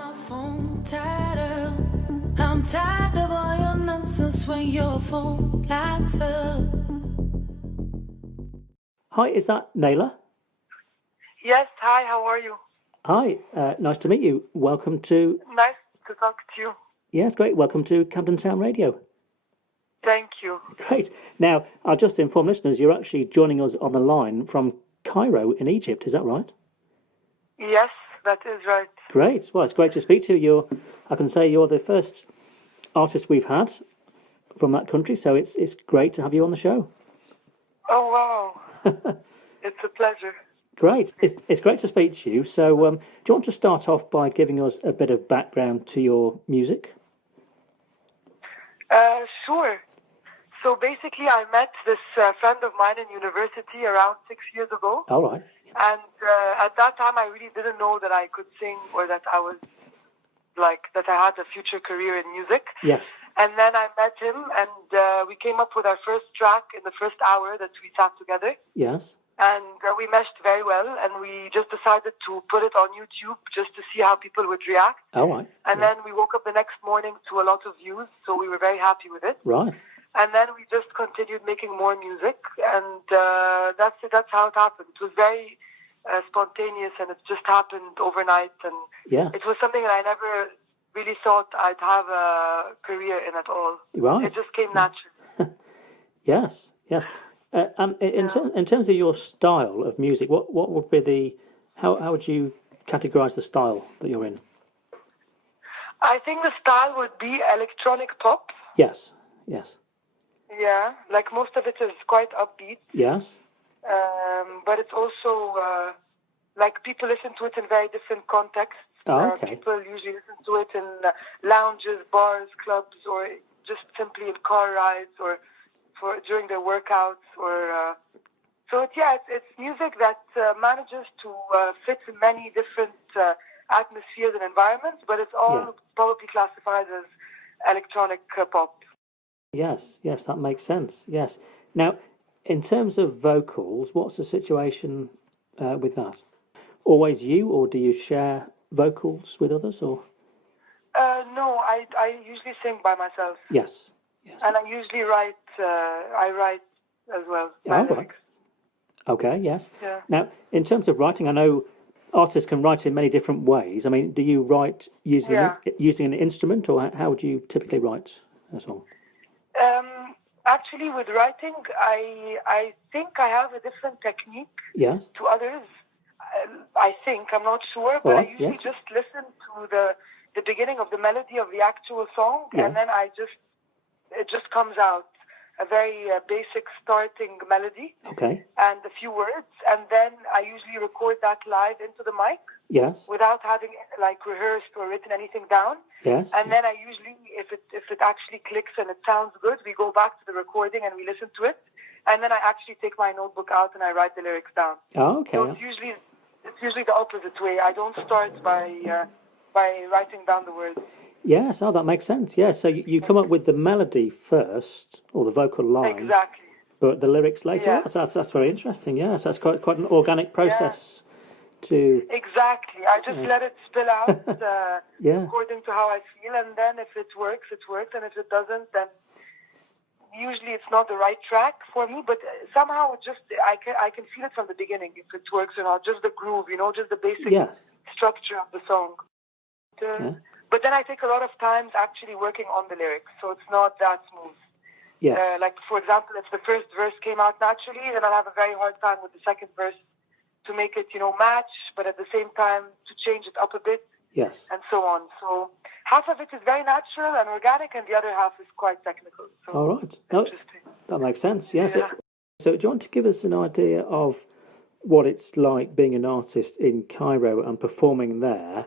my phone tied up. I'm tired of all your nonsense when your phone lights up. Hi, is that Naila? Yes, hi, how are you? Hi, nice to meet you. Welcome to... Nice to talk to you. Yes, great. Welcome to Camden Town Radio. Thank you. Great. Now, I'll just inform listeners, you're actually joining us on the line from Cairo in Egypt, is that right? Yes, that is right. Great. Well, it's great to speak to you. I can say you're the first artist we've had from that country, so it's great to have you on the show. Oh, wow. It's a pleasure. Great. It's great to speak to you. So do you want to start off by giving us a bit of background to your music? Sure. So basically, I met this friend of mine in university around 6 years ago. All right. And at that time, I really didn't know that I could sing or that I was that I had a future career in music. Yes. And then I met him, and we came up with our first track in the first hour that we sat together. Yes. And we meshed very well, and we just decided to put it on YouTube just to see how people would react. All right. And then we woke up the next morning to a lot of views, so we were very happy with it. Right. And then we just continued making more music, and that's it. That's how it happened. It was very spontaneous, and it just happened overnight. And Yes. it was something that I never really thought I'd have a career in at all. Right. It just came naturally. Yes. Yes. In terms of your style of music, what would be how would you categorize the style that you're in? I think the style would be electronic pop. Yes. Yes. Yeah, like most of it is quite upbeat. Yes. But it's also like people listen to it in very different contexts. Oh, okay. People usually listen to it in lounges, bars, clubs, or just simply in car rides or during their workouts. Or so it's music that manages to fit in many different atmospheres and environments, but it's all probably classified as electronic pop. Yes, that makes sense. Yes. Now, in terms of vocals, what's the situation with that? Always you, or do you share vocals with others, or? No, I usually sing by myself. Yes. And I usually write. I write as well. Right. Okay. Yes. Yeah. Now, in terms of writing, I know artists can write in many different ways. I mean, do you write using an instrument, or how would you typically write a song? Actually, with writing, I think I have a different technique to others. I think, I'm not sure, but I usually just listen to the beginning of the melody of the actual song, and then it just comes out. A very basic starting melody and a few words, and then I usually record that live into the mic without having rehearsed or written anything down. And then I usually, if it actually clicks and it sounds good, we go back to the recording and we listen to it, and then I actually take my notebook out and I write the lyrics down. So it's usually the opposite way. I don't start by writing down the words. Yes, that makes sense. Yes, so you come up with the melody first, or the vocal line. Exactly. But the lyrics later. Yeah. That's very interesting. Yes, that's quite an organic process to. Exactly. I just let it spill out according to how I feel, and then if it works, it works, and if it doesn't, then usually it's not the right track for me. But somehow it just I can feel it from the beginning if it works or not. Just the groove, just the basic structure of the song. But then I take a lot of times actually working on the lyrics, so it's not that smooth. Yes. Like, for example, if the first verse came out naturally, then I'll have a very hard time with the second verse to make it, match, but at the same time to change it up a bit. Yes. And so on. So half of it is very natural and organic, and the other half is quite technical. So all right. Interesting. That makes sense, yes. Yeah. So do you want to give us an idea of what it's like being an artist in Cairo and performing there?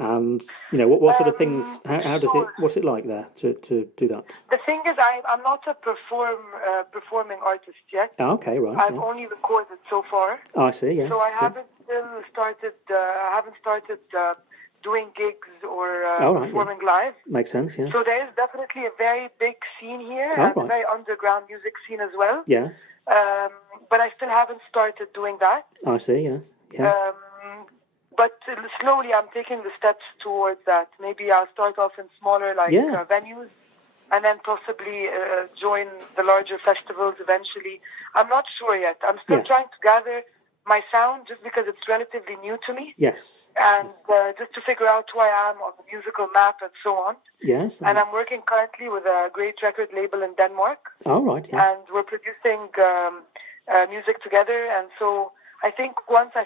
And what sort of things? How does it? What's it like there to do that? The thing is, I'm not a performing artist yet. Oh, okay, right. I've only recorded so far. Oh, I see. Yes. So I haven't still started. I haven't started doing gigs or performing live. Makes sense. Yeah. So there is definitely a very big scene here, and a very underground music scene as well. Yes. But I still haven't started doing that. I see. Yes. Yes. but slowly I'm taking the steps towards that. Maybe I'll start off in smaller venues, and then possibly join the larger festivals eventually. I'm not sure yet. I'm still trying to gather my sound, just because it's relatively new to me. Yes. And just to figure out who I am on the musical map and so on. Yes. And I'm working currently with a great record label in Denmark. Oh, right. Yes. And we're producing music together. And so I think once I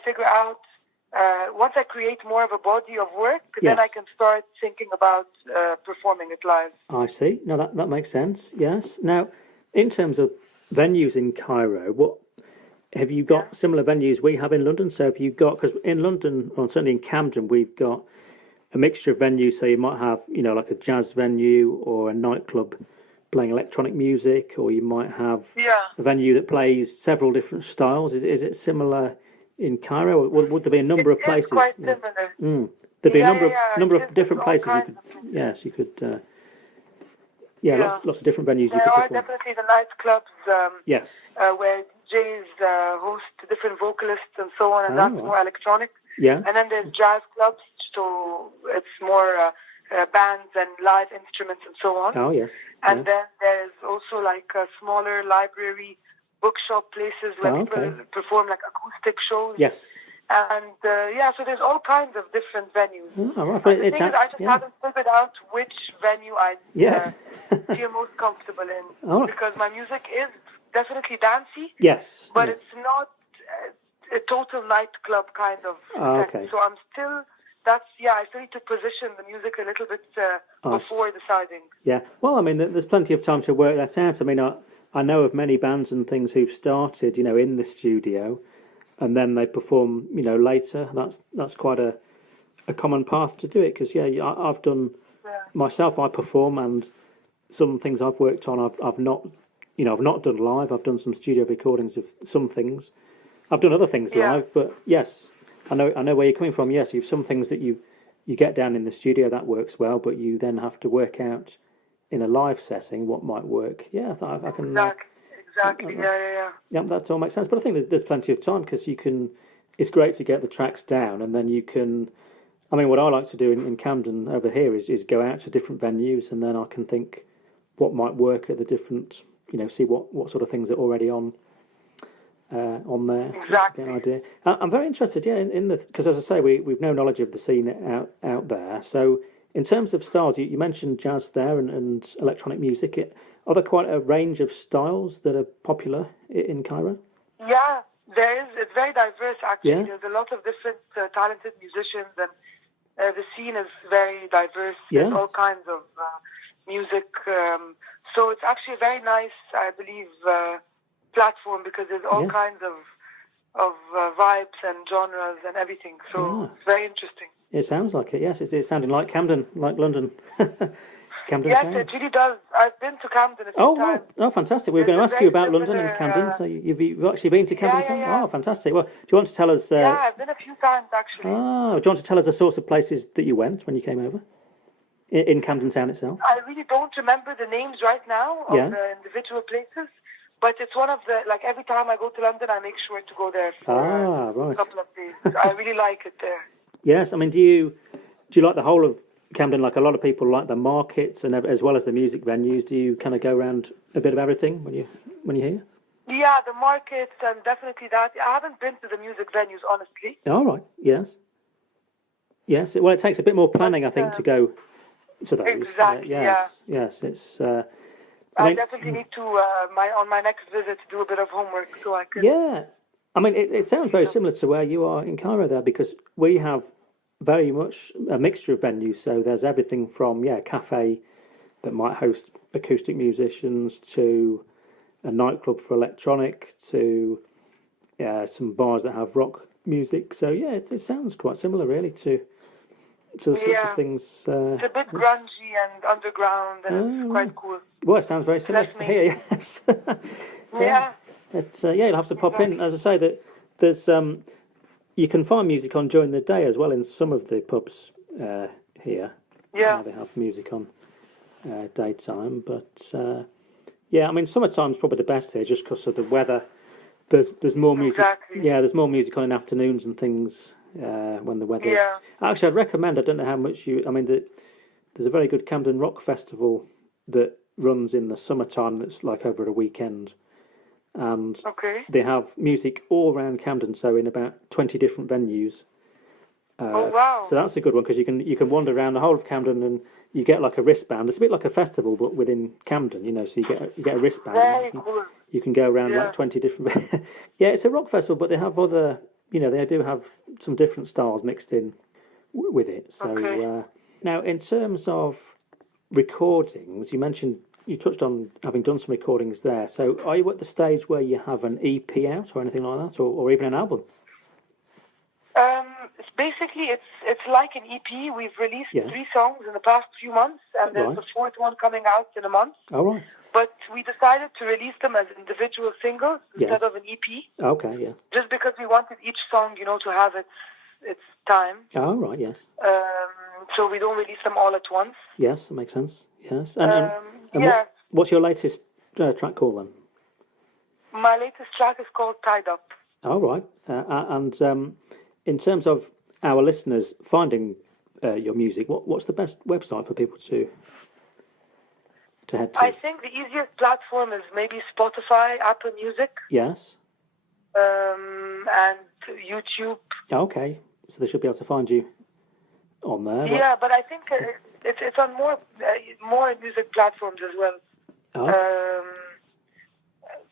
create more of a body of work, then I can start thinking about performing it live. I see. No, that makes sense. Yes. Now, in terms of venues in Cairo, what have you got similar venues we have in London? So have you got, because in London, or certainly in Camden, we've got a mixture of venues. So you might have, like a jazz venue or a nightclub playing electronic music, or you might have a venue that plays several different styles. Is it similar in Cairo? Would there be a number of places? It's quite similar. There'd be a number of different places you could. Yes, you could. Lots of different venues. There are definitely the nightclubs. Where DJs host different vocalists and so on, and that's more electronic. Yeah. And then there's jazz clubs, so it's more bands and live instruments and so on. Oh, yes. And then there's also like smaller library bookshop places where people perform like acoustic shows. Yes. And so there's all kinds of different venues. Oh, right. The thing is, I just haven't figured out which venue I feel most comfortable in, because my music is definitely dancey. Yes. But it's not a total nightclub kind of thing. So I'm still. I still need to position the music a little bit before deciding. Yeah. Well, I mean, there's plenty of time to work that out. I mean, I know of many bands and things who've started, in the studio, and then they perform, later. That's quite a common path to do it, because I've done myself. I perform, and some things I've worked on, I've not done live. I've done some studio recordings of some things. I've done other things live, but yes, I know where you're coming from. Yes, you've some things that you get down in the studio that works well, but you then have to work out in a live setting what might work. Yeah, I can. Exactly. Yeah, that all makes sense. But I think there's plenty of time, because you can. It's great to get the tracks down, and then you can. I mean, what I like to do in Camden over here is go out to different venues, and then I can think what might work at the different. See what sort of things are already on there. Exactly. To get an idea. I'm very interested, in the, because as I say, we've no knowledge of the scene out there. So in terms of styles, you mentioned jazz there and electronic music. Are there quite a range of styles that are popular in Cairo? Yeah, there is. It's very diverse, actually. Yeah. There's a lot of different talented musicians, and the scene is very diverse. Yeah. There's all kinds of music. So it's actually a very nice, I believe, platform, because there's all kinds of vibes and genres and everything. So it's very interesting. It sounds like it, yes. It's sounding like Camden, like London. Camden yes, Town. It really does. I've been to Camden a few times. Oh, fantastic. We were going to ask you about London and Camden. So you've actually been to Camden Town? Yeah. Oh, fantastic. Well, do you want to tell us... I've been a few times, actually. Oh, do you want to tell us the sorts of places that you went when you came over? In Camden Town itself? I really don't remember the names right now of the individual places. But it's one of the, every time I go to London, I make sure to go there for a couple of days. I really like it there. Yes, I mean, do you like the whole of Camden? Like a lot of people like the markets and as well as the music venues. Do you kind of go around a bit of everything when you're here? Yeah, the markets and definitely that. I haven't been to the music venues, honestly. All right. Yes. Yes. Well, it takes a bit more planning, I think, to go to those. Exactly. Yes. It's. I definitely need to, on my next visit, do a bit of homework so I can... Yeah. I mean, it sounds very similar to where you are in Cairo there, because we have very much a mixture of venues. So there's everything from, a cafe that might host acoustic musicians to a nightclub for electronic to some bars that have rock music. So, it sounds quite similar, really, to the sorts of things. It's a bit grungy and underground, and it's quite cool. Well, it sounds very similar to here, yes. You'll have to pop in. As I say, that there's you can find music on during the day as well in some of the pubs here. Yeah. They have music on daytime, but I mean, summertime's probably the best here just because of the weather. There's more music. Exactly. Yeah, there's more music on in afternoons and things when the weather. Yeah. Actually, I'd recommend. I don't know how much you. I mean, there's a very good Camden Rock Festival that runs in the summertime. That's like over a weekend, and they have music all around Camden. So in about 20 different venues. Oh wow! So that's a good one because you can wander around the whole of Camden and you get like a wristband. It's a bit like a festival, but within Camden, So you get a wristband. Very cool. You can go around like 20 different. Yeah, it's a rock festival, but they have other. They do have some different styles mixed in with it. So now, in terms of recordings, you touched on having done some recordings there. So are you at the stage where you have an EP out or anything like that, or even an album? It's like an EP. We've released 3 songs in the past few months, and there's the 4th one coming out in a month. All right. But we decided to release them as individual singles instead of an EP. Okay, yeah. Just because we wanted each song, to have its time. Oh, right, yes. So we don't release them all at once. Yes, that makes sense. Yes. And what's your latest track called then? My latest track is called Tied Up. All right. And in terms of our listeners finding your music, what's the best website for people to head to? I think the easiest platform is maybe Spotify, Apple Music. Yes. And YouTube. Okay, so they should be able to find you on there. Yeah, but I think it's on more music platforms as well. Oh.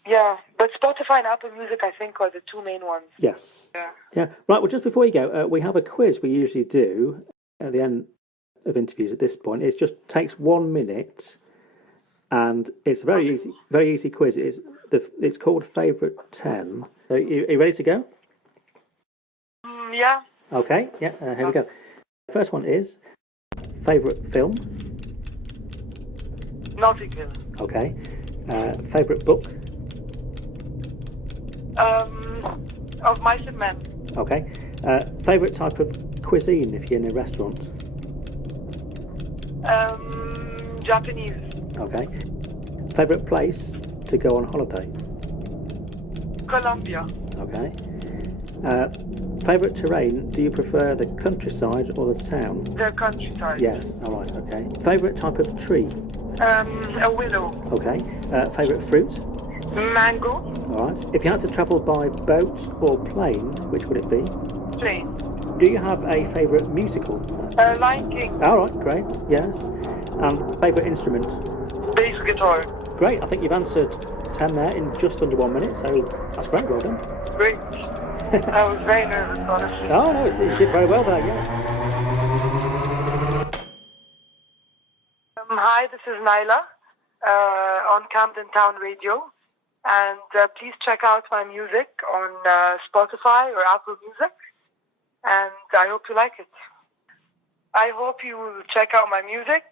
Yeah, but Spotify and Apple Music, I think, are the 2 main ones. Yes. Yeah. Right, well, just before you go, we have a quiz we usually do at the end of interviews at this point. It just takes 1 minute, and it's a very easy quiz. It's called Favourite 10. So are you ready to go? Yeah. Okay, here we go. First one is favourite film? Notting Hill. Okay. Favourite book? Of Mice and Men. Okay. Favourite type of cuisine if you're in a restaurant? Japanese. Okay. Favourite place to go on holiday? Colombia. Okay. Favourite terrain, do you prefer the countryside or the town? The countryside. Yes, alright, okay. Favourite type of tree? A willow. Okay. Favourite fruit? Mango. Alright. If you had to travel by boat or plane, which would it be? Plane. Do you have a favourite musical? Lion King. Alright, great, yes. And favourite instrument? Bass guitar. Great, I think you've answered 10 there in just under 1 minute, so that's great, well done. Great. I was very nervous, honestly. Oh, no, you did very well there, yes. Hi, this is Naila on Camden Town Radio. And please check out my music on Spotify or Apple Music. And I hope you like it. I hope you check out my music